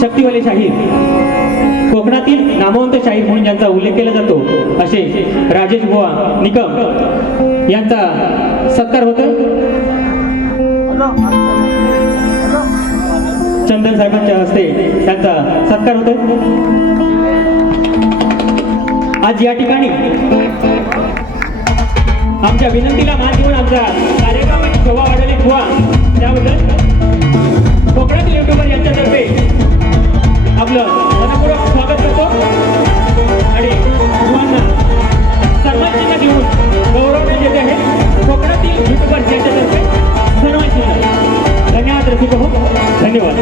शक्तीवाले शाहीर. कोकणातील नामवंत शाहीर म्हणून ज्यांचा उल्लेख केला जातो असे राजेश बुवा निकम यांचा सत्कार होतो. चंदन साहेबांच्या हस्ते त्यांचा सत्कार होतोय आज या ठिकाणी आमच्या विनंतीला मान देऊन आमचा कार्यक्रम शोभा वाढवली बुवा. त्याबद्दल यांच्यातर्फे आपलं मनपूर्वक स्वागत करतो. आणि बुवांना सन्मान चिन्ह देऊन गौरवण्यात येत. आहे कोकणातील युट्यूबर यांच्यातर्फे सन्मान धन्यवाद रसिक हो धन्यवाद.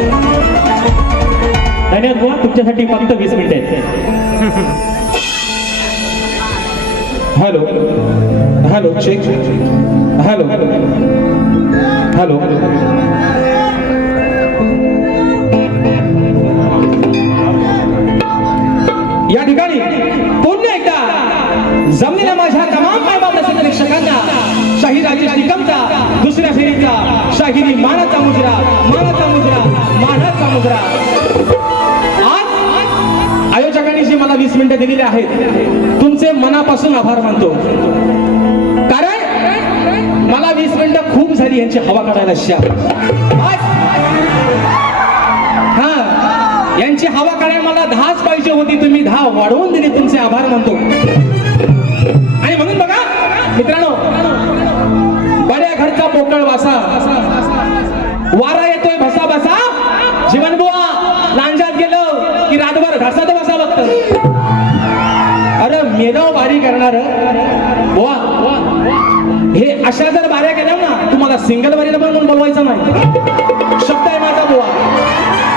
धन्यवाद बुवा तुमच्यासाठी फक्त वीस मिनिटे आहेत. Hello. Hello check hello. Hello. या मुजरा मनाचा मुजरा माढाचा मुजरा आज आयोजकांनी जी मला वीस मिनिटं दिलेली आहेत तुमचे मनापासून आभार मानतो. कारण मला वीस मिनिटं खूप झाली यांची हवा काढायला शा आज हा यांची हवा काढायला मला दहाच पाहिजे होती तुम्ही दहा वाढवून दिले तुमचे आभार मानतो. आणि म्हणून बघा मित्रांनो बऱ्या घरचा पोकळ वासा. वारा येतोय भसा भसा. जीवन बुवा लांजात गेलो की रातभर घासात बसा बघत अरे मेगाव बारी करणार बुवा. हे अशा जर बाऱ्या केल्या ना तुम्हाला सिंगल बारीला पण म्हणून बोलवायचं नाही. शब्द आहे माझा बुवा.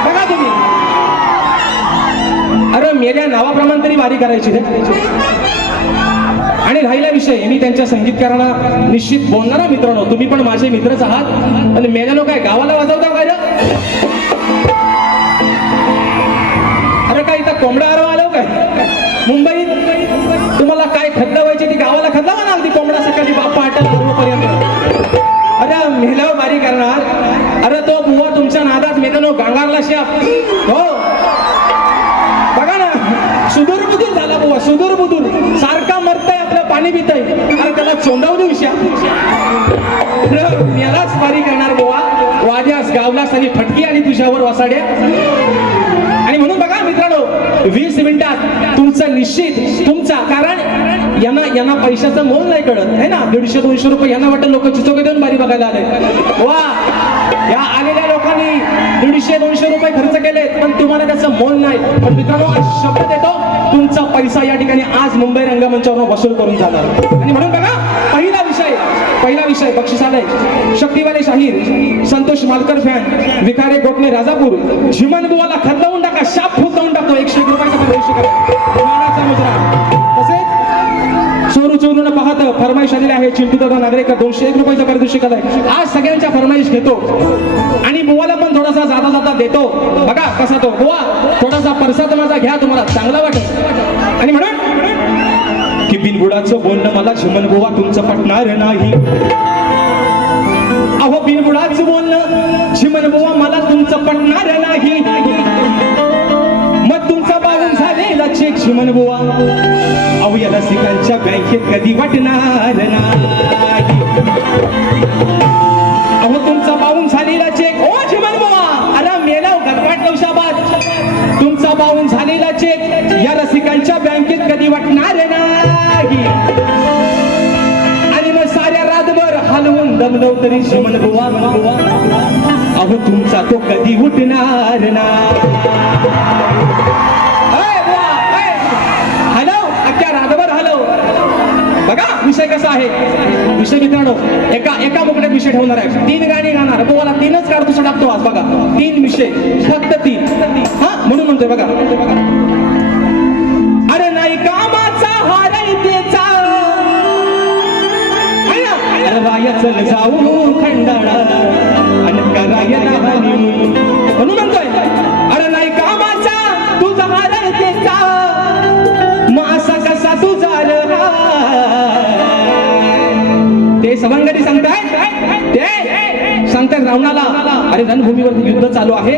बघा तुम्ही. अरे मेल्या नावाप्रमाणे तरी वारी करायची रे आणि राहिला विषय मी त्यांच्या संगीतकारांना निश्चित बोलणारा मित्रांनो तुम्ही पण माझे मित्रच आहात. आणि मेल्यानो काय गावाला वाजवता काय मरतय आपलं पाणी अरे त्याला चोंडाव देऊ शा. यालाच पारी करणार बुवा. वाद्यास गावलास आणि फटकी आणि तुझ्यावर वसाड्या. आणि म्हणून बघा मित्रांनो वीस मिनिटात तुमचं निश्चित तुमचा कारण यांना यांना पैशाचं मोल नाही कळत. आहे ना? दीडशे दोनशे रुपये यांना वाटत लोक चिचोके देऊन बारी बघायला आले. वा! या आलेल्या लोकांनी दीडशे दोनशे रुपये खर्च केले पण तुम्हाला त्याचं मोल नाही. पण मित्रांनो आज शब्द देतो तुमचा पैसा या ठिकाणी आज मुंबई रंगमंचावर वसूल करून जाणार. आणि म्हणून बघा पहिला विषय पहिला विषय बक्षिसालय शक्तिवाले शाहीर संतोष मालकर फॅन विकारे गोटणे राजापूर झिमन बुवाला खरलावून टाका शाप फुकवून टाकतो. एकशे एक रुपयाचा प्रवेश करा. तसेच चोरू चोरून पाहत फरमाईश आलेली आहे. चिंटू दादा नागरेकर दोनशे एक रुपयाचा पारितोषिक आहे. आज सगळ्यांच्या फरमाईश घेतो. आणि बुवाला पण थोडासा जाता जाता देतो. बघा कसा तो बुवा थोडासा परसाद माझा घ्या तुम्हाला चांगला वाटत आणि म्हणून की बिनबुडाचं बोलणं मला झिमन बुवा तुमचं पटणार नाही. अहो बिनबुडाचं बोलणं झिमन बुवा मला तुमचं पटणार नाही. लक्ष्मण बुवा अहो या रसिकांच्या बँकेत कधी वाटणार नाही अहो तुमचा पाहून झालेला चेक ओ झिमन बुवा अरे मेला गरपाट नवशाबाद. तुमचा पाहून झालेला चेक या रसिकांच्या बँकेत कधी वाटणार नाही आणि मग साऱ्या रातभर हलवून दमलो तरी झिमन बुवा अहो तुमचा तो कधी उठणार ना? बघा विषय कसा आहे? विषय मित्रांनो एका एका मुकड्यात विषय ठेवणार आहे. तीन गाणी गाणार तुम्हाला तीनच काढतो टाकतो आज बघा. तीन विषय फक्त तीन. हा म्हणून म्हणतोय बघा. अरे नाही कामाचा हारायतेचा अरे राया चल जाऊ खंडाळा. आणि करायला म्हणून म्हणतोय. कसा सांगताय? ते सवंगडी रावणाला अरे रणभूमीवर युद्ध चालू आहे.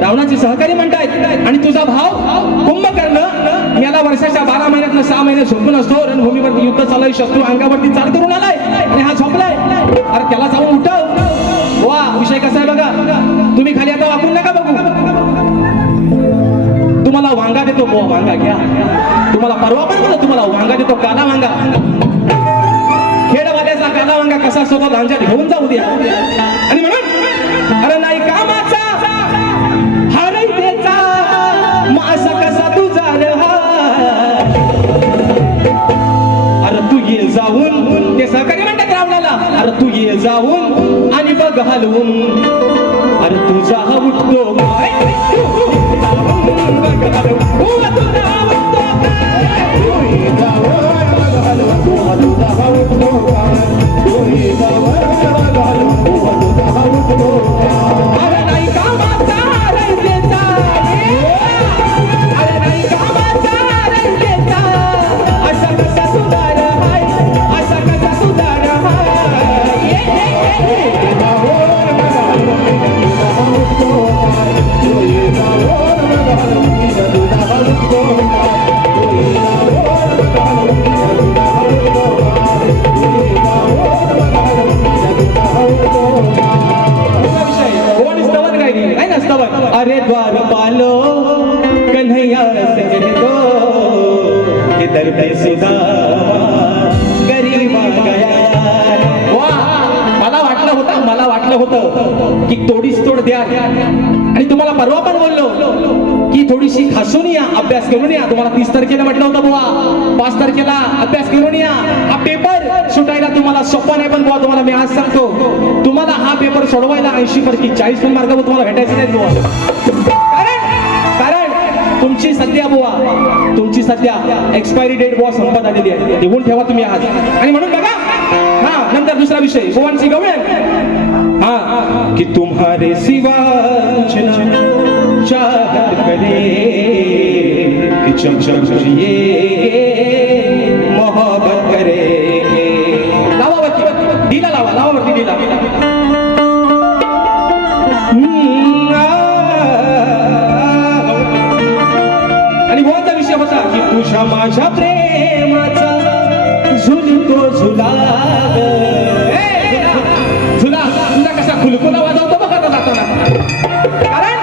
रावणाचे सहकारी म्हणतायत आणि तुझा भाव कुंभकर्ण याला वर्षाच्या बारा महिन्यात सहा महिने झोपून असतो. रणभूमीवर युद्ध चालू आहे शत्रू अंगावरती चाल करून आलाय आणि हा झोपलाय. अरे त्याला जाऊन उठव. वा विषय कसा आहे बघा. तुम्ही खाली आता वापरून नका बघू. तुम्हाला वांगा देतो. वांगा घ्या. तुम्हाला परवा पण बोलतो तुम्हाला वांगा देतो. काला वांगा. खेडवाल्याचा कसा असतो लांजात घेऊन जाऊ द्या आणि म्हणून अरे नाही कामाचा हारही त्याचा मग असा कसा तू झालं अरे तू ये जाऊन ते सहकारी म्हणतात रावणाला. अरे तू ये जाऊन आणि बघ हलवून. अरे तुझा हा उठतो काय? बघ हलवून. उवा तुझा मला वाटलं होतं मला वाटलं होतं की तोडीस तोड द्या. आणि तुम्हाला परवा पण बोललो की थोडीशी खासून या अभ्यास करून या. तुम्हाला तीस तारखेला म्हटलं होतं बुवा. पाच तारखेला अभ्यास करून या. हा पेपर सुटायला तुम्हाला सोपा नाही पण बुवा तुम्हाला मी आज सांगतो. तुम्हाला हा पेपर सोडवायला ऐंशी पैकी चाळीस पण मार्क तुम्हाला भेटायचे नाही बुवा. कारण तुमची सध्या बुवा तुमची सध्या एक्सपायरी डेट बुवा संपत आलेली आहे. लिहून ठेवा तुम्ही आज. आणि म्हणून बघा नंतर दुसरा विषय बुवांची गवळण. हा कि तुम्हारे सिवा कुछ ना चाहत करे कि चम चम जिए मोहब्बत करे. लावा वरती डीला लावा लावा वरती आणि कोणता विषय होता की तुझ्या माझ्या प्रेमाचा झुलतो झुला झुला तुझा कसा खुलकुला वाजवतो बघा तो जाताना. कारण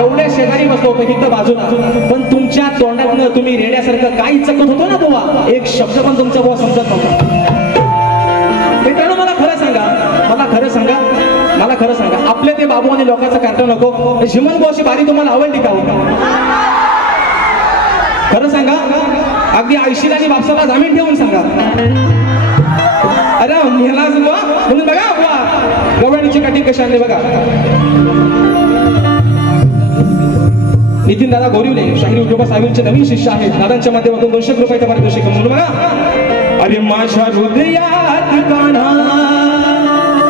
एवढ्या शेजारी बसलो होतो इथं बाजूला. पण तुमच्या तोंडातनं तुम्ही रेड्यासारखं काही चकत होतो ना बुवा? एक शब्द पण तुमचा बुवा समजत नव्हता. मित्रांनो मला खरं सांगा मला खरं सांगा मला खरं सांगा आपले ते बाबू आणि लोकांचं कार्टून नको. झिमन बुवाची बारी तुम्हाला आवडली का हो? खरं सांगा अगदी आयशीला आणि बापसाला जामीन ठेवून सांगा. अरे मेला बुवा म्हणून बघा वा गवळणीची कटिंग कशी आणली बघा. नितीन दादा गोरिवले शाहीर उद्योगा साहेबांचे नवीन शिष्य आहेत. दादांच्या माध्यमातून दोनशे रुपयाचा पारितोषिक म्हणून बघा. अरे माझ्या हृदयात काढा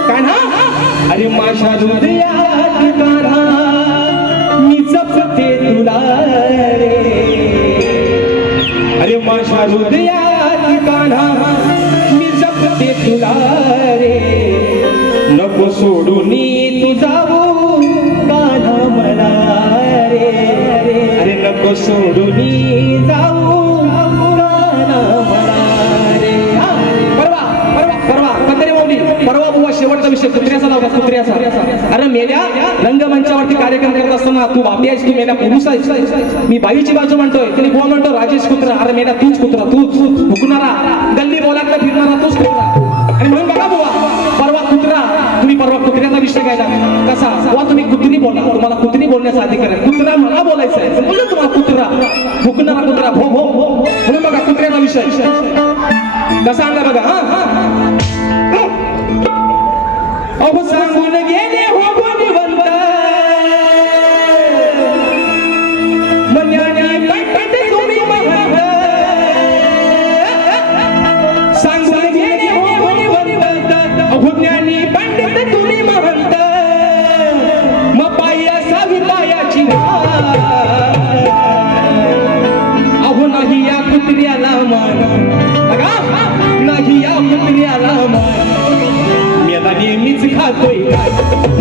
काढा अरे माझ्या हृदयात काढा माझ्या हृदयात कान्हा मी जपते तुला रे. नको सोडून तू जाऊ कान्हा मला रे अरे नको सोडून जाऊ कान्हा मला परवा परवा परवा कत्रे माऊली परवा बुवा शेवटचा विषय कुत्र्याचा लावला कुत्र्याचा. अरे मेल्या रंगमंचावरती कार्यक्रम तू बापी आहेस तू मेल्या पुरुष आहेस. मी बाईची बाजू म्हणतोय. तरी बुवा म्हणतो राजेश कुत्रा अरे मेल्या तूच कुत्रा तूच हुकणारा गल्ली बोलातला फिरणारा तूच कुत्रा. आणि म्हणून बघा बुवा परवा कुत्रा तुम्ही परवा कुत्र्याचा विषय घ्यायला. कसा? बुवा तुम्ही कुत्री बोला. तुम्हाला कुत्री बोलण्याचा अधिकार आहे. कुत्रा मला बोलायचं आहे. बोललो तुम्हाला कुत्रा. भुकणारा कुत्रा. भो भो भो. म्हणून बघा कुत्र्याचा विषय. कसा आणला बघा हा हा? अहो सांगून गेले हो नाही या कुत्र्याला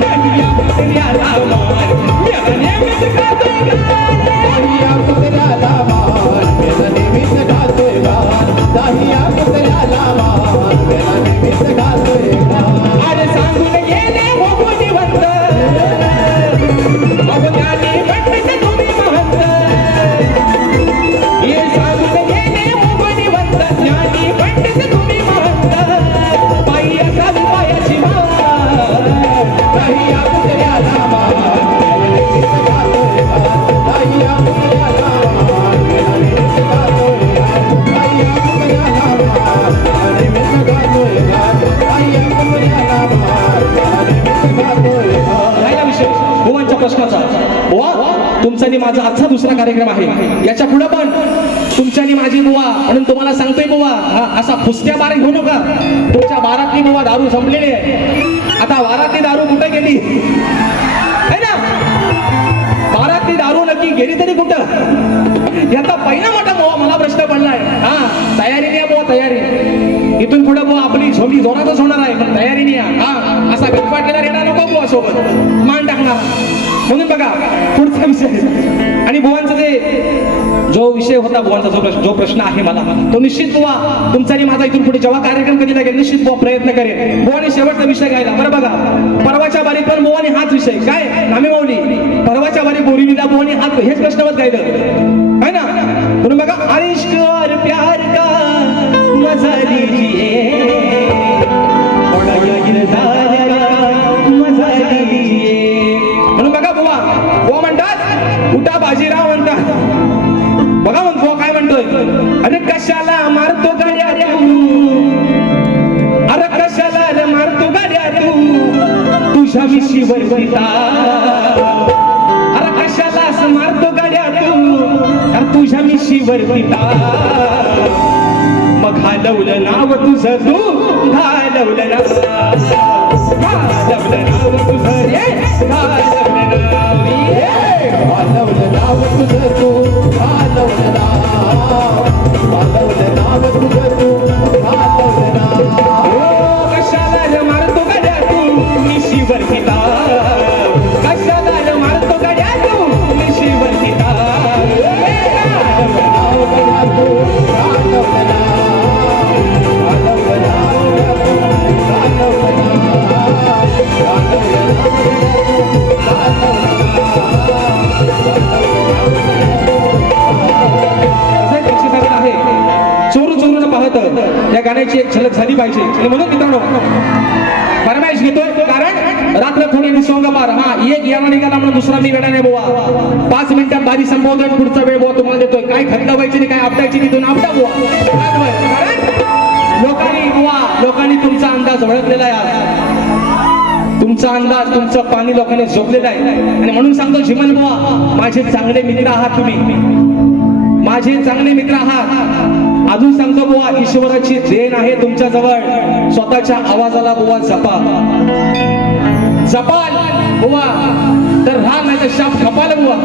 नुसत्या बारे घेऊ नका. तुमच्या बारातली बाबा दारू संपलेली आहे. आता वारातली दारू कुठे गेली? है ना? बारातली दारू नक्की गेली तरी कुठं? याचा पहिला मोठा इथून पुढे बुवा आपली छोटी जोरातच होणार आहे पण तयारीने नाही हा असा गटपाटलेला रेडा नको बुवा सोबत. मान टाकणार. म्हणून बघा पुढचा विषय. आणि बुवांचं जे जो विषय होता बुवांचा जो प्रश्न जो प्रश्न आहे मला तो निश्चित बुवा तुमचा आणि माझा इथून पुढे जेव्हा कार्यक्रम कधी लागेल निश्चित बुवा प्रयत्न करेल बुवाने शेवटचा विषय गायला बरं बघा परवाच्या बारीक पण बुवाने हाच विषय. काय? आम्ही माऊली. परवाच्या बारीक बोरी विदा बुवाने हाच हेच प्रश्नवत गायलं आहे ना? म्हणून बघा बाजीराव म्हणतात बघा म्हणतो काय म्हणतोय. अरे कशाला मारतो गाड्या तू? अरे कशाला रे मारतो गाड्या तू? तुझ्या विषयी पिता अरे कशाला असं मारतो गाड्या तू? अरे तुझ्या विषयी पिता मग घालवलं नाव तुझं तू? घालवलं नाव. घालवलं नाव. गायची एक झलक झाली पाहिजे. आणि म्हणून मित्रांनो फरमाईश घेतोय कारण रात्र थोडी निसंग पार. हा एक याला निघाला म्हणून दुसरा मी नाही बुवा. पाच मिनिटात बाजी संपवतोय पुढचा वेळ बुवा तुम्हाला देतोय. काय खत व्हायची नाही काय आपटायची नाही दोन आपटा बुवा. लोकांनी बुवा लोकांनी तुमचा अंदाज ओळखलेला आहे तुमचा अंदाज तुमचं पाणी लोकांनी झोपलेलं आहे. आणि म्हणून सांगतो झिमन बुवा माझे चांगले मित्र आहात तुम्ही. माझे चांगले मित्र आहात. अजून सांगतो बुवा ईश्वराची देण आहे तुमच्या जवळ स्वतःच्या आवाजाला बुवा जपा. जपाल बुवा. तर राहा नाही तर शाप खपाल बुवा.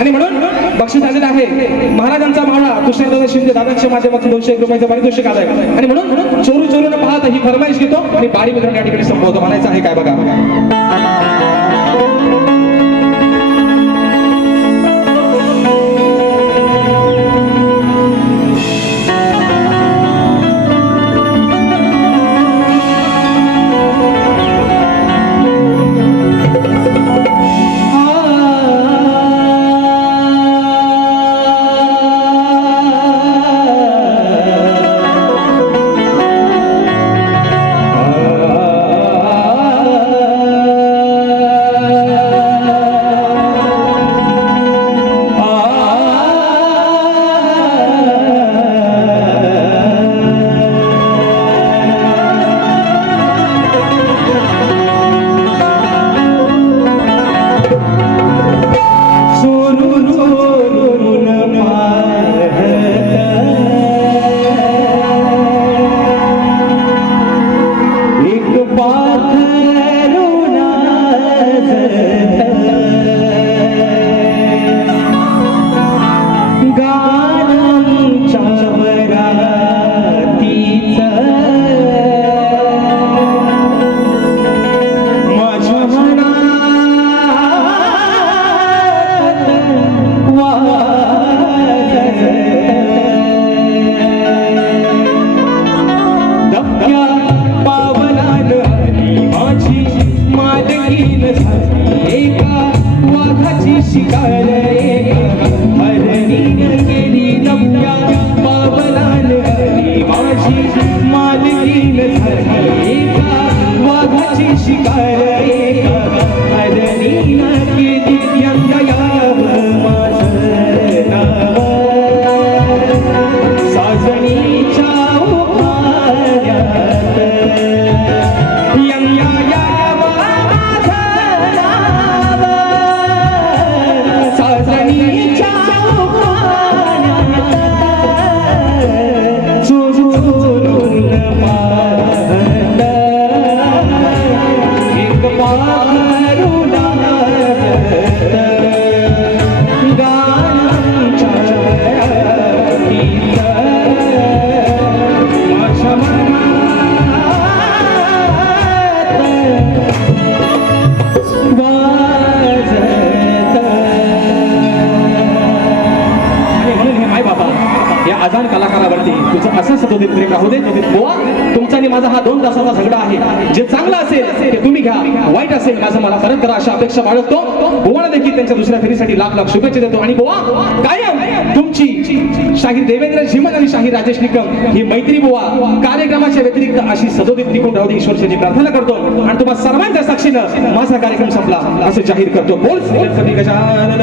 आणि म्हणून बक्षीस आलेलं आहे. महाराजांचा मावळा तुषारदादा शिंदे दादांच्या माध्यमातून दोनशे एक रुपयाचं पारितोषिक आलाय. आणि म्हणून चोरू चोरून पाहत ही फरमाईश घेतो आणि बारी मित्रांनी या ठिकाणी संपवतो म्हणायचं आहे. काय बघा? बुवा तुमचा आणि माझा हा दोन तासाचा झगडा आहे. जे चांगलं असेल ते तुम्ही घ्या. वाईट असेल माझं मला परत करा अशा अपेक्षा बाळगतो. बुवाला देखील त्यांच्या दुसऱ्या फेरीसाठी लाख लाख शुभेच्छा देतो. आणि बोवा कायम तुमची शाहीर देवेंद्र झिमन आणि शाहीर राजेश निकम ही मैत्री बुवा. कार्यक्रमाच्या व्यतिरिक्त अशी सदोदित निकून राहू दे ईश्वरची प्रार्थना करतो. आणि तुम्हाला सर्वांच्या साक्षीनं माझा कार्यक्रम संपला. असं जाहीर करतो. बोल. गजानन